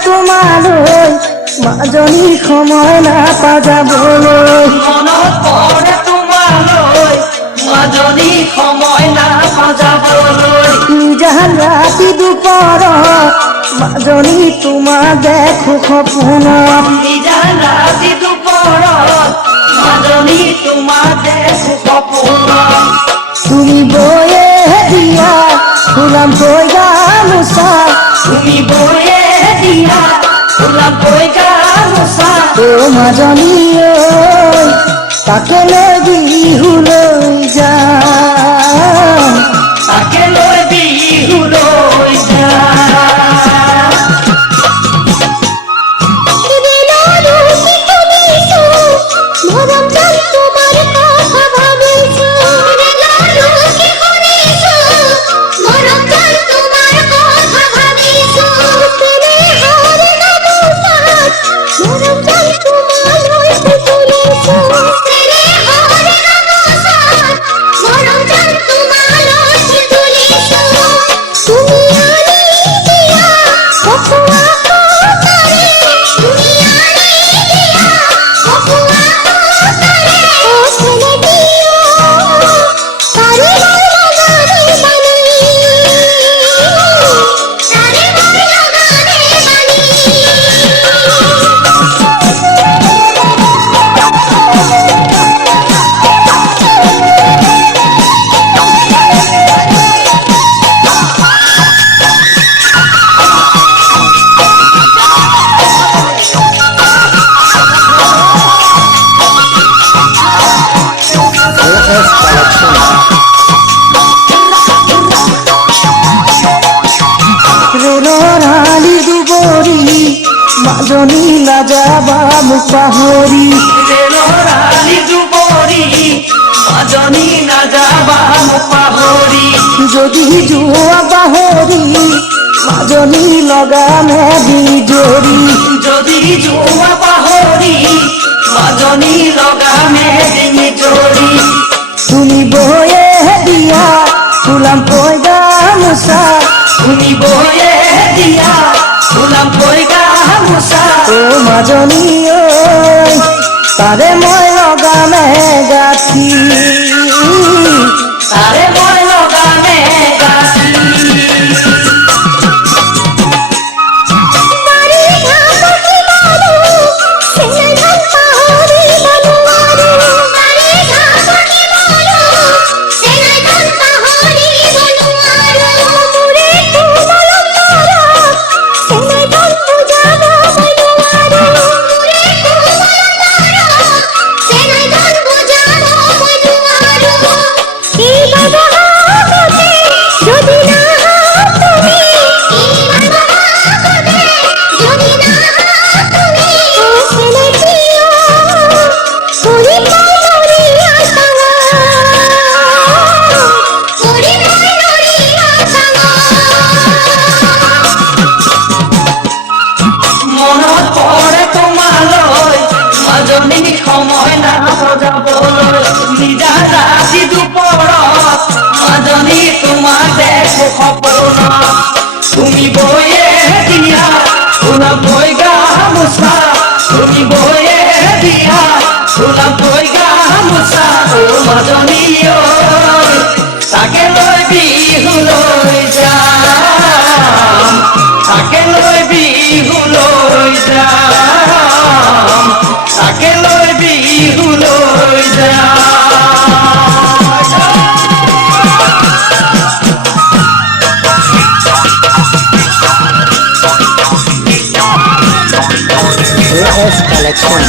তোমালৈ মাজনী সময় নাপাযাবলৈ মনত পৰে তোমালৈ মাজনী সময় নাপাযাবলৈ নিজান ৰাতি দুপৰত মাজনী তোমাৰ দেখো সপোনত নিজান ৰাতি দুপৰত মাজনী তোমাৰ দেখো সপোনত তুমি বয়ে দিয়া ফুলামকৈ গামোচা তুমি বয়ে দিয়া ফুলামকৈ গামোচা ও মাজনী ঐ তাকে লৈ বিহুলৈ যাম তাকে লৈ বিহুলৈ যাম মাজনী নাযাবা মোক পাহৰি ৰেলৰালি দুবৰি মাজনী নাযাবা মোক পাহৰি যদি যোৱা পাহৰি মাজনী লগামে বিজৰি যদি যোৱা পাহৰি মাজনী লগামে বিজৰি তুমি বয়ে দিয়া ফুলামকৈ গামোচা তুমি বয়ে দিয়া ফুলামকৈ গামোচা ও মাজনী ঐ তাৰে মই লগামে গাঁঠি তাৰে মই লগামে গাঁঠি সময় নাপাযাবলৈ নিজান ৰাতি দুপৰত মাজনী তোমাৰ দেখো সপোনত তুমি বয়ে দিয়া ফুলামকৈ গামোচা তুমি বয়ে দিয়া ফুলামকৈ গামোচা ও মাজনী ঐ তাকে লৈ বিহুলৈ যাম তাকে লৈ বিহুলৈ যাম তাকে লৈ বিহুলৈ যাম AS Collection